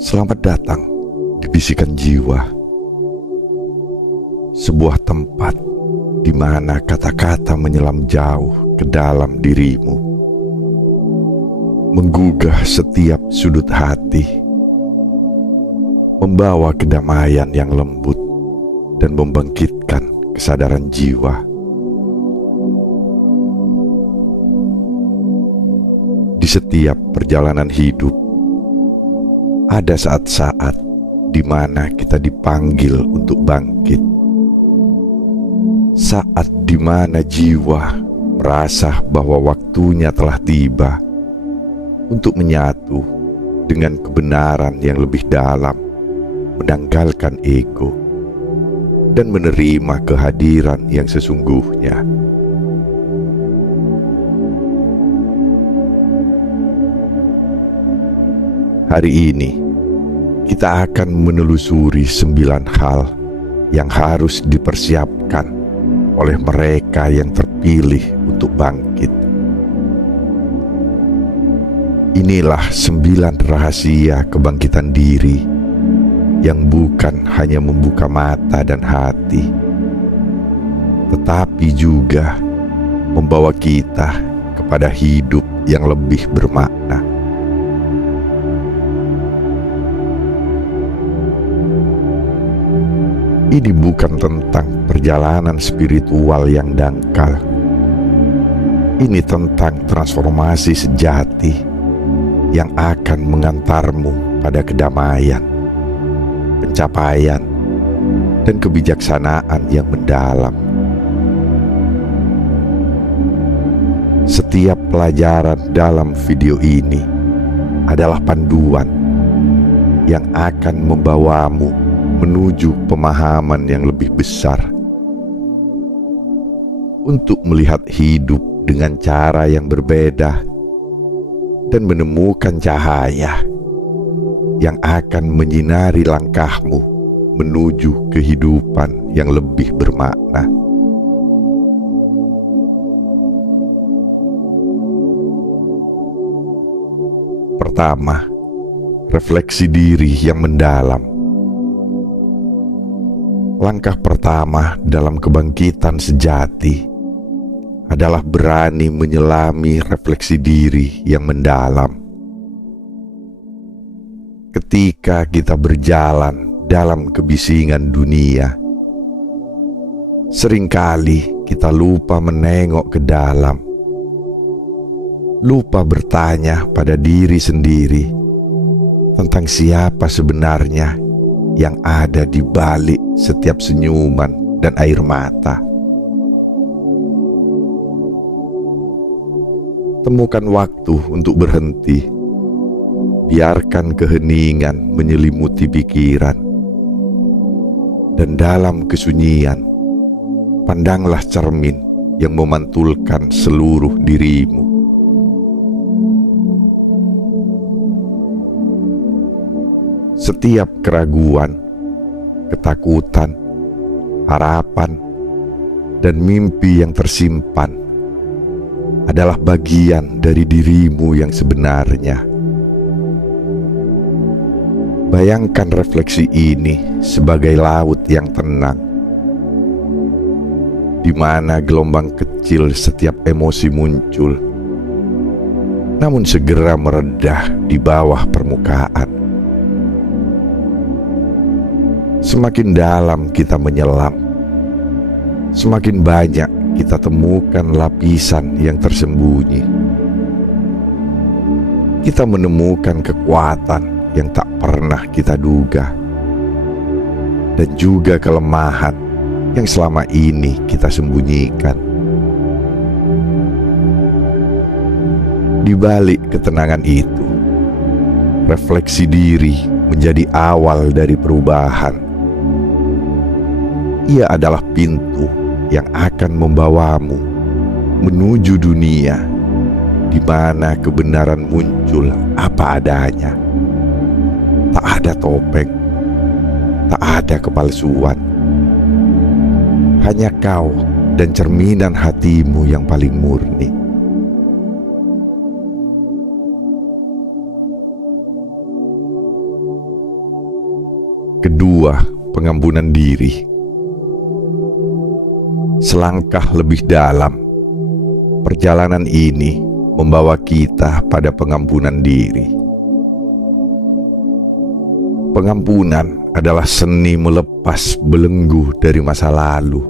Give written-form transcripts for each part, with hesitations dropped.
Selamat datang di Bisikan Jiwa, sebuah tempat di mana kata-kata menyelam jauh ke dalam dirimu, menggugah setiap sudut hati, membawa kedamaian yang lembut dan membangkitkan kesadaran jiwa. Di setiap perjalanan hidup, ada saat-saat di mana kita dipanggil untuk bangkit. Saat di mana jiwa merasa bahwa waktunya telah tiba untuk menyatu dengan kebenaran yang lebih dalam, menanggalkan ego, dan menerima kehadiran yang sesungguhnya. Hari ini, kita akan menelusuri 9 hal yang harus dipersiapkan oleh mereka yang terpilih untuk bangkit. Inilah 9 rahasia kebangkitan diri yang bukan hanya membuka mata dan hati, tetapi juga membawa kita kepada hidup yang lebih bermakna. Ini bukan tentang perjalanan spiritual yang dangkal. Ini tentang transformasi sejati yang akan mengantarmu pada kedamaian, pencapaian, dan kebijaksanaan yang mendalam. Setiap pelajaran dalam video ini adalah panduan yang akan membawamu menuju pemahaman yang lebih besar, untuk melihat hidup dengan cara yang berbeda dan menemukan cahaya yang akan menyinari langkahmu menuju kehidupan yang lebih bermakna. Pertama, refleksi diri yang mendalam. Langkah pertama dalam kebangkitan sejati adalah berani menyelami refleksi diri yang mendalam. Ketika kita berjalan dalam kebisingan dunia, seringkali kita lupa menengok ke dalam, lupa bertanya pada diri sendiri tentang siapa sebenarnya yang ada di balik setiap senyuman dan air mata. Temukan waktu untuk berhenti. Biarkan keheningan menyelimuti pikiran. Dan dalam kesunyian, pandanglah cermin yang memantulkan seluruh dirimu. Setiap keraguan, ketakutan, harapan, dan mimpi yang tersimpan adalah bagian dari dirimu yang sebenarnya. Bayangkan refleksi ini sebagai laut yang tenang, di mana gelombang kecil setiap emosi muncul, namun segera meredah di bawah permukaan. Semakin dalam kita menyelam, semakin banyak kita temukan lapisan yang tersembunyi. Kita menemukan kekuatan yang tak pernah kita duga, dan juga kelemahan yang selama ini kita sembunyikan. Di balik ketenangan itu, refleksi diri menjadi awal dari perubahan. Ia adalah pintu yang akan membawamu menuju dunia di mana kebenaran muncul apa adanya. Tak ada topeng, tak ada kepalsuan. Hanya kau dan cerminan hatimu yang paling murni. Kedua, pengampunan diri. Selangkah lebih dalam, perjalanan ini membawa kita pada pengampunan diri. Pengampunan adalah seni melepas belenggu dari masa lalu,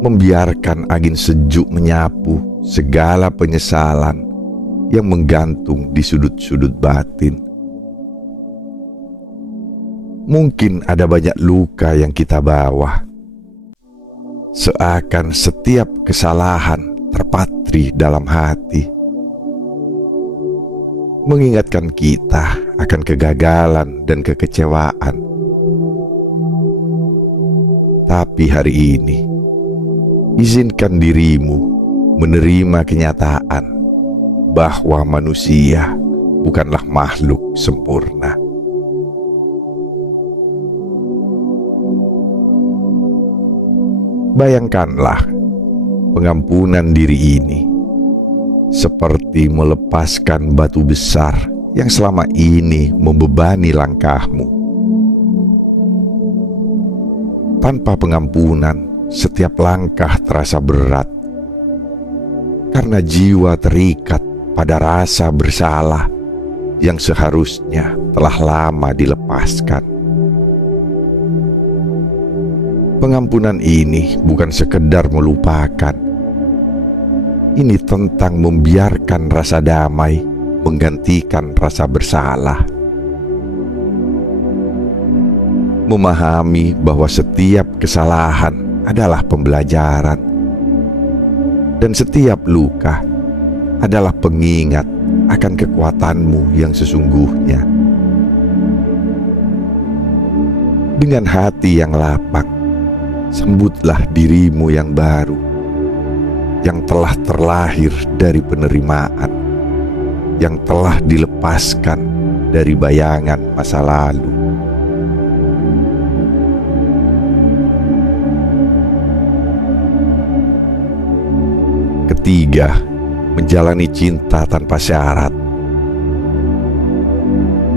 membiarkan angin sejuk menyapu segala penyesalan yang menggantung di sudut-sudut batin. Mungkin ada banyak luka yang kita bawa, seakan setiap kesalahan terpatri dalam hati, mengingatkan kita akan kegagalan dan kekecewaan. Tapi hari ini, izinkan dirimu menerima kenyataan bahwa manusia bukanlah makhluk sempurna. Bayangkanlah pengampunan diri ini seperti melepaskan batu besar yang selama ini membebani langkahmu. Tanpa pengampunan, setiap langkah terasa berat karena jiwa terikat pada rasa bersalah yang seharusnya telah lama dilepaskan. Pengampunan ini bukan sekedar melupakan. Ini tentang membiarkan rasa damai menggantikan rasa bersalah. Memahami bahwa setiap kesalahan adalah pembelajaran, dan setiap luka adalah pengingat akan kekuatanmu yang sesungguhnya. Dengan hati yang lapang, sambutlah dirimu yang baru, yang telah terlahir dari penerimaan, yang telah dilepaskan dari bayangan masa lalu. Ketiga, menjalani cinta tanpa syarat.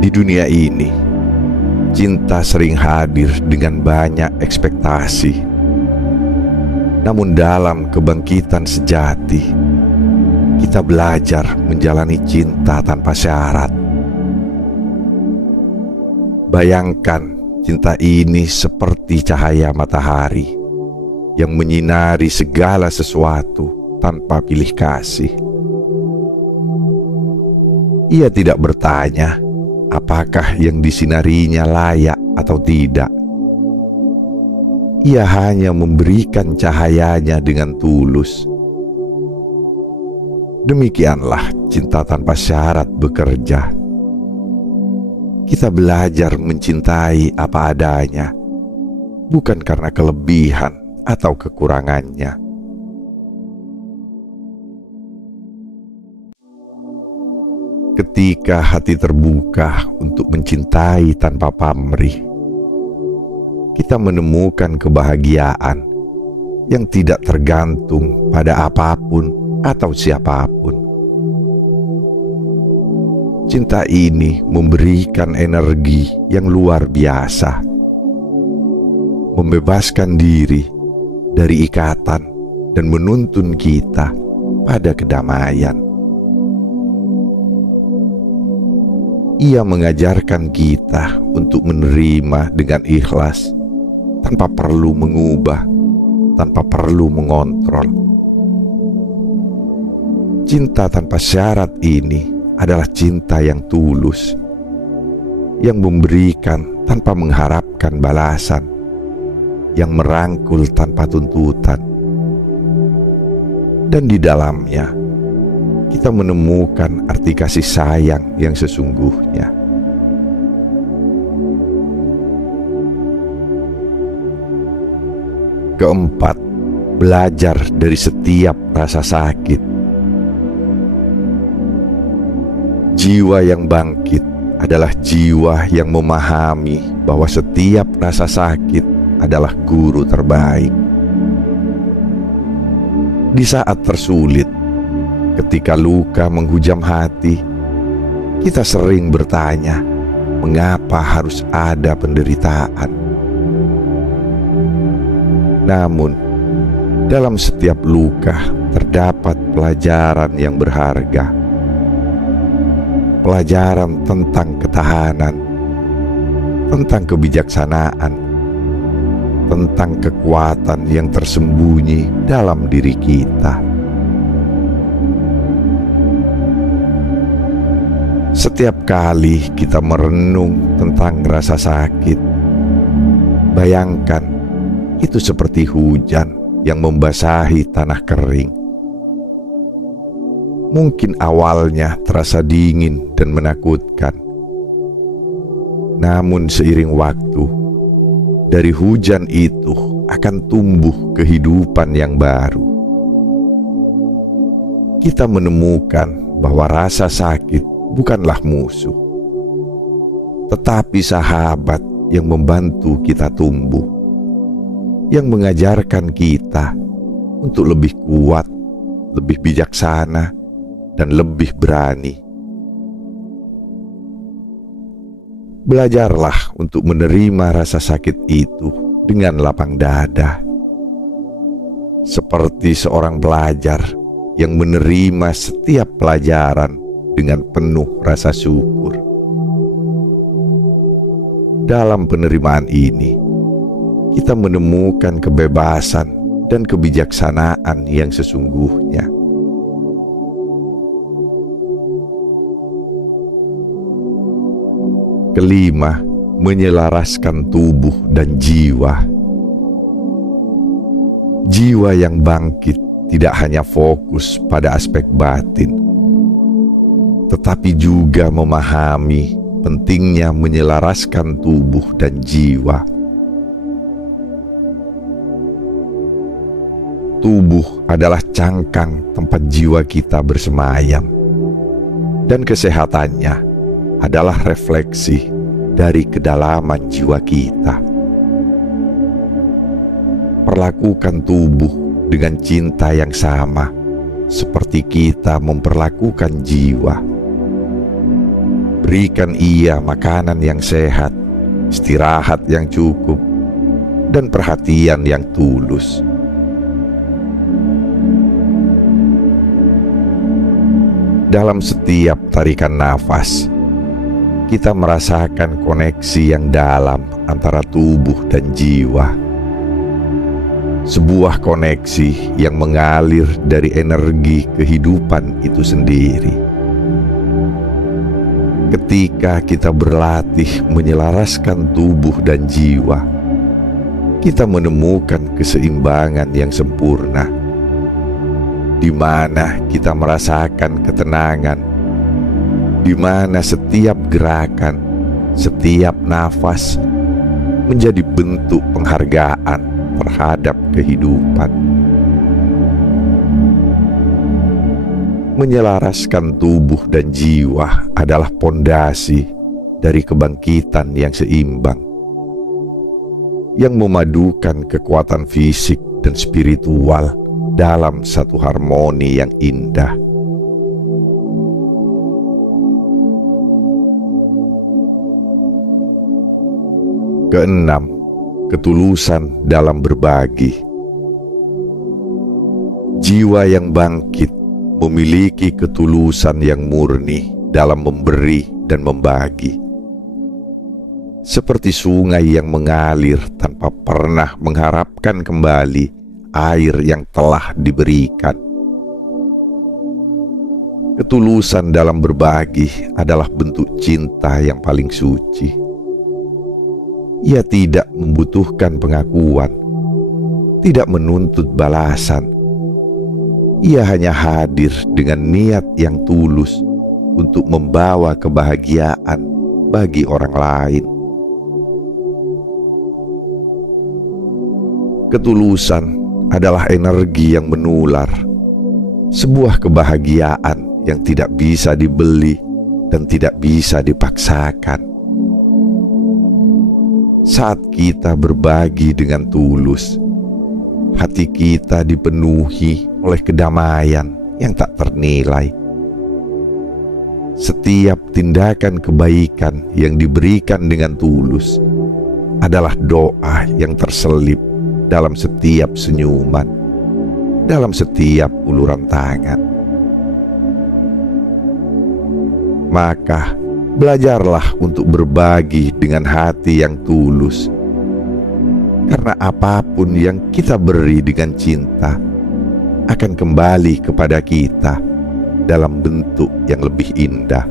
Di dunia ini, cinta sering hadir dengan banyak ekspektasi. Namun dalam kebangkitan sejati, kita belajar menjalani cinta tanpa syarat. Bayangkan cinta ini seperti cahaya matahari yang menyinari segala sesuatu tanpa pilih kasih. Ia tidak bertanya apakah yang disinarinya layak atau tidak. Ia hanya memberikan cahayanya dengan tulus. Demikianlah cinta tanpa syarat bekerja. Kita belajar mencintai apa adanya, bukan karena kelebihan atau kekurangannya. Ketika hati terbuka untuk mencintai tanpa pamrih, kita menemukan kebahagiaan yang tidak tergantung pada apapun atau siapapun. Cinta ini memberikan energi yang luar biasa, membebaskan diri dari ikatan dan menuntun kita pada kedamaian. Ia mengajarkan kita untuk menerima dengan ikhlas, tanpa perlu mengubah, tanpa perlu mengontrol. Cinta tanpa syarat ini adalah cinta yang tulus, yang memberikan tanpa mengharapkan balasan, yang merangkul tanpa tuntutan. Dan di dalamnya, kita menemukan arti kasih sayang yang sesungguhnya. Keempat, belajar dari setiap rasa sakit. Jiwa yang bangkit adalah jiwa yang memahami bahwa setiap rasa sakit adalah guru terbaik. Di saat tersulit, ketika luka menghujam hati, kita sering bertanya, mengapa harus ada penderitaan. Namun, dalam setiap luka terdapat pelajaran yang berharga. Pelajaran tentang ketahanan, tentang kebijaksanaan, tentang kekuatan yang tersembunyi dalam diri kita. Setiap kali kita merenung tentang rasa sakit, bayangkan itu seperti hujan yang membasahi tanah kering. Mungkin awalnya terasa dingin dan menakutkan. Namun seiring waktu, dari hujan itu akan tumbuh kehidupan yang baru. Kita menemukan bahwa rasa sakit bukanlah musuh, tetapi sahabat yang membantu kita tumbuh, yang mengajarkan kita untuk lebih kuat, lebih bijaksana, dan lebih berani. Belajarlah untuk menerima rasa sakit itu dengan lapang dada, seperti seorang pelajar yang menerima setiap pelajaran dengan penuh rasa syukur. Dalam penerimaan ini, kita menemukan kebebasan dan kebijaksanaan yang sesungguhnya. Kelima, menyelaraskan tubuh dan jiwa. Jiwa yang bangkit tidak hanya fokus pada aspek batin, tetapi juga memahami pentingnya menyelaraskan tubuh dan jiwa. Tubuh adalah cangkang tempat jiwa kita bersemayam, dan kesehatannya adalah refleksi dari kedalaman jiwa kita. Perlakukan tubuh dengan cinta yang sama seperti kita memperlakukan jiwa. Berikan ia makanan yang sehat, istirahat yang cukup, dan perhatian yang tulus. Dalam setiap tarikan nafas, kita merasakan koneksi yang dalam antara tubuh dan jiwa. Sebuah koneksi yang mengalir dari energi kehidupan itu sendiri. Ketika kita berlatih menyelaraskan tubuh dan jiwa, kita menemukan keseimbangan yang sempurna, di mana kita merasakan ketenangan, di mana setiap gerakan, setiap nafas menjadi bentuk penghargaan terhadap kehidupan. Menyelaraskan tubuh dan jiwa adalah pondasi dari kebangkitan yang seimbang, yang memadukan kekuatan fisik dan spiritual dalam satu harmoni yang indah. Keenam, ketulusan dalam berbagi. Jiwa yang bangkit memiliki ketulusan yang murni dalam memberi dan membagi. Seperti sungai yang mengalir tanpa pernah mengharapkan kembali air yang telah diberikan. Ketulusan dalam berbagi adalah bentuk cinta yang paling suci. Ia tidak membutuhkan pengakuan, tidak menuntut balasan. Ia hanya hadir dengan niat yang tulus untuk membawa kebahagiaan bagi orang lain. Ketulusan adalah energi yang menular, sebuah kebahagiaan yang tidak bisa dibeli dan tidak bisa dipaksakan. Saat kita berbagi dengan tulus, hati kita dipenuhi oleh kedamaian yang tak ternilai. setiap tindakan kebaikan yang diberikan dengan tulus adalah doa yang terselip dalam setiap senyuman, dalam setiap uluran tangan. Maka belajarlah untuk berbagi dengan hati yang tulus, karena apapun yang kita beri dengan cinta akan kembali kepada kita dalam bentuk yang lebih indah.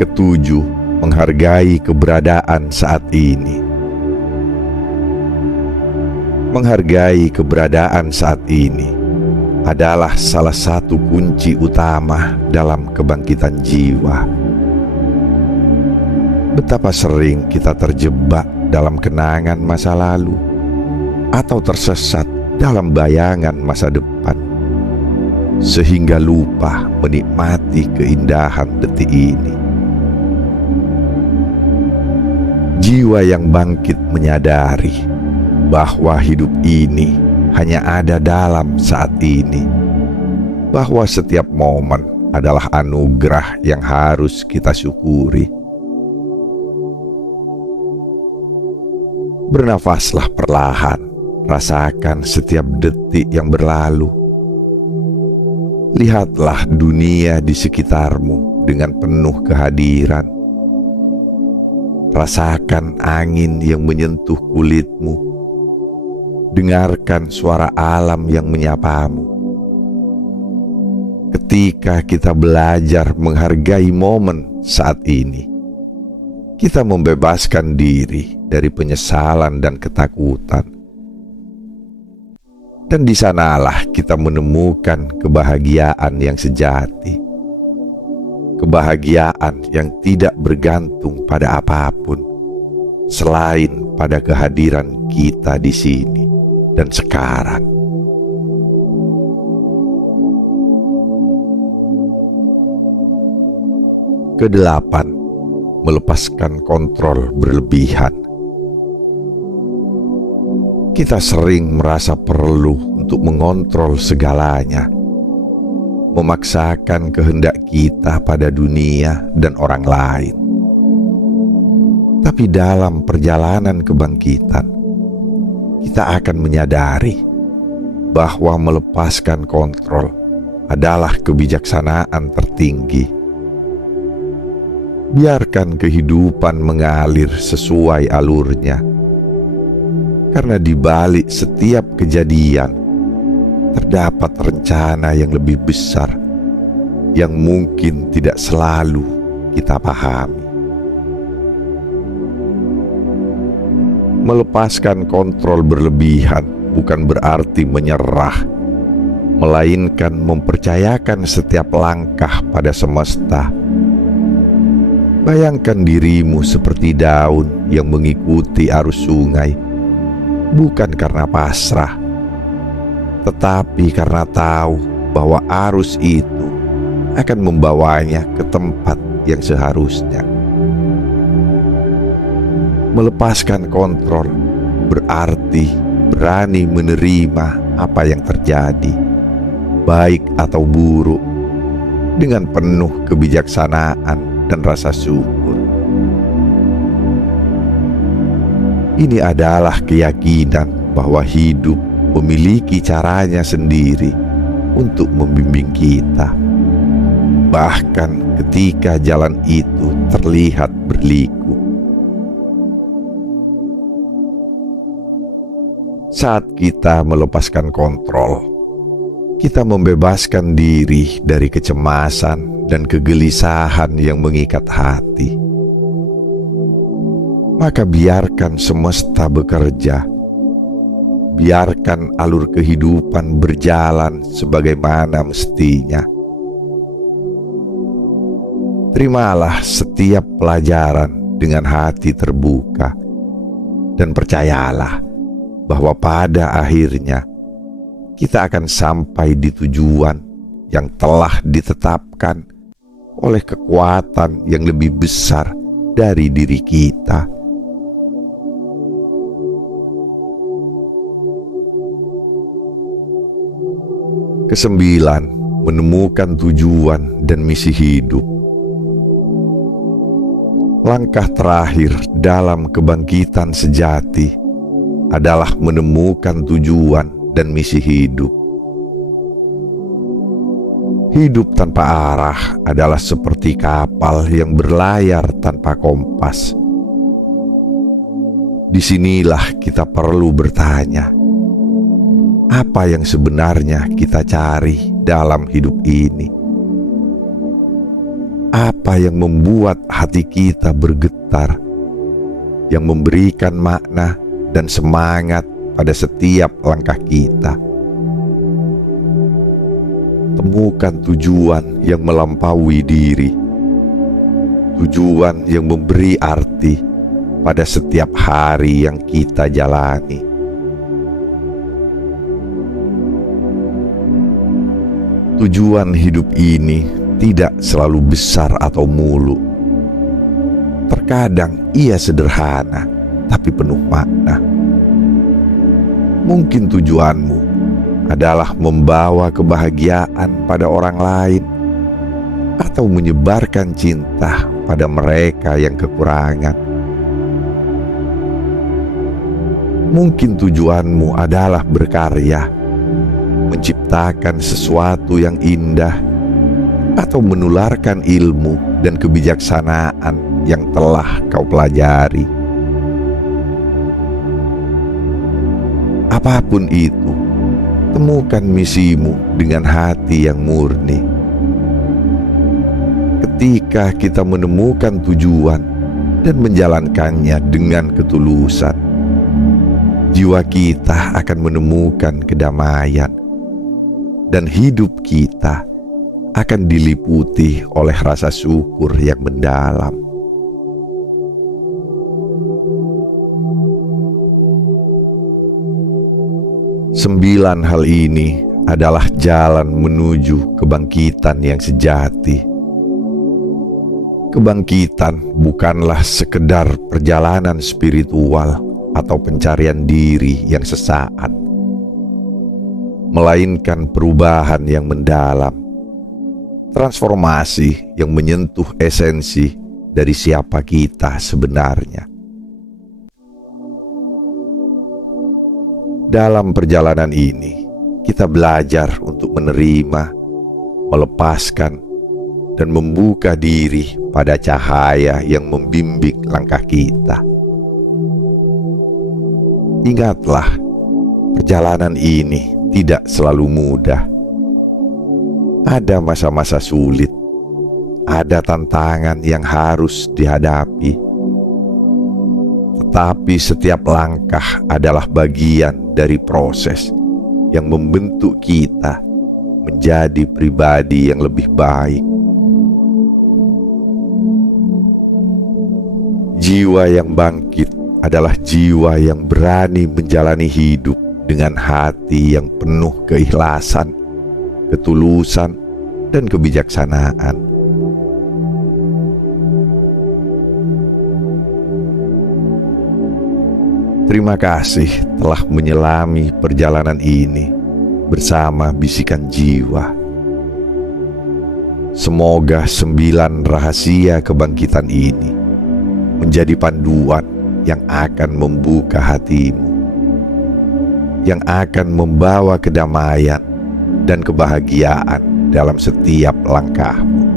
Ketujuh, menghargai keberadaan saat ini. Menghargai keberadaan saat ini adalah salah satu kunci utama dalam kebangkitan jiwa. Betapa sering kita terjebak dalam kenangan masa lalu atau tersesat dalam bayangan masa depan, sehingga lupa menikmati keindahan detik ini. Jiwa yang bangkit menyadari bahwa hidup ini hanya ada dalam saat ini, bahwa setiap momen adalah anugerah yang harus kita syukuri. Bernafaslah perlahan, rasakan setiap detik yang berlalu. Lihatlah dunia di sekitarmu dengan penuh kehadiran. Rasakan angin yang menyentuh kulitmu. Dengarkan suara alam yang menyapamu. Ketika kita belajar menghargai momen saat ini, kita membebaskan diri dari penyesalan dan ketakutan. Dan di sanalah kita menemukan kebahagiaan yang sejati. Kebahagiaan yang tidak bergantung pada apapun selain pada kehadiran kita di sini dan sekarang. Kedelapan, melepaskan kontrol berlebihan. Kita sering merasa perlu untuk mengontrol segalanya, memaksakan kehendak kita pada dunia dan orang lain. Tapi dalam perjalanan kebangkitan, kita akan menyadari bahwa melepaskan kontrol adalah kebijaksanaan tertinggi. Biarkan kehidupan mengalir sesuai alurnya, karena di balik setiap kejadian terdapat rencana yang lebih besar yang mungkin tidak selalu kita pahami. Melepaskan kontrol berlebihan bukan berarti menyerah, melainkan mempercayakan setiap langkah pada semesta. Bayangkan dirimu seperti daun yang mengikuti arus sungai, bukan karena pasrah, tetapi karena tahu bahwa arus itu akan membawanya ke tempat yang seharusnya. Melepaskan kontrol berarti berani menerima apa yang terjadi, baik atau buruk, dengan penuh kebijaksanaan dan rasa syukur. Ini adalah keyakinan bahwa hidup memiliki caranya sendiri untuk membimbing kita, bahkan ketika jalan itu terlihat berliku. Saat kita melepaskan kontrol, kita membebaskan diri dari kecemasan dan kegelisahan yang mengikat hati. Maka biarkan semesta bekerja, biarkan alur kehidupan berjalan sebagaimana mestinya. Terimalah setiap pelajaran dengan hati terbuka, dan percayalah bahwa pada akhirnya kita akan sampai di tujuan yang telah ditetapkan oleh kekuatan yang lebih besar dari diri kita. Kesembilan, menemukan tujuan dan misi hidup. Langkah terakhir dalam kebangkitan sejati adalah menemukan tujuan dan misi hidup. Hidup tanpa arah adalah seperti kapal yang berlayar tanpa kompas. Disinilah kita perlu bertanya, apa yang sebenarnya kita cari dalam hidup ini? Apa yang membuat hati kita bergetar, yang memberikan makna dan semangat pada setiap langkah kita? Temukan tujuan yang melampaui diri, tujuan yang memberi arti pada setiap hari yang kita jalani. Tujuan hidup ini tidak selalu besar atau muluk. Terkadang ia sederhana, tapi penuh makna. Mungkin tujuanmu adalah membawa kebahagiaan pada orang lain, atau menyebarkan cinta pada mereka yang kekurangan. Mungkin tujuanmu adalah berkarya, menciptakan sesuatu yang indah, atau menularkan ilmu dan kebijaksanaan yang telah kau pelajari. Apapun itu, temukan misimu dengan hati yang murni. Ketika kita menemukan tujuan dan menjalankannya dengan ketulusan, jiwa kita akan menemukan kedamaian, dan hidup kita akan diliputi oleh rasa syukur yang mendalam. Sembilan hal ini adalah jalan menuju kebangkitan yang sejati. Kebangkitan bukanlah sekedar perjalanan spiritual atau pencarian diri yang sesaat, melainkan perubahan yang mendalam, transformasi yang menyentuh esensi dari siapa kita sebenarnya. Dalam perjalanan ini, kita belajar untuk menerima, melepaskan, dan membuka diri pada cahaya yang membimbing langkah kita. Ingatlah, perjalanan ini tidak selalu mudah. Ada masa-masa sulit, ada tantangan yang harus dihadapi. Tetapi setiap langkah adalah bagian dari proses yang membentuk kita menjadi pribadi yang lebih baik. Jiwa yang bangkit adalah jiwa yang berani menjalani hidup dengan hati yang penuh keikhlasan, ketulusan, dan kebijaksanaan. Terima kasih telah menyelami perjalanan ini bersama Bisikan Jiwa. Semoga 9 rahasia kebangkitan ini menjadi panduan yang akan membuka hatimu, yang akan membawa kedamaian dan kebahagiaan dalam setiap langkahmu.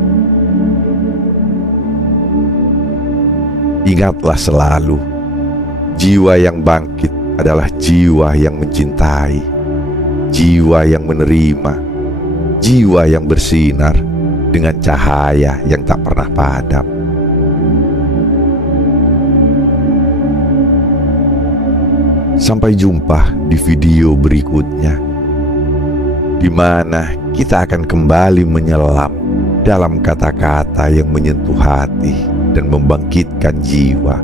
Ingatlah selalu, jiwa yang bangkit adalah jiwa yang mencintai, jiwa yang menerima, jiwa yang bersinar dengan cahaya yang tak pernah padam. Sampai jumpa di video berikutnya, di mana kita akan kembali menyelam dalam kata-kata yang menyentuh hati dan membangkitkan jiwa.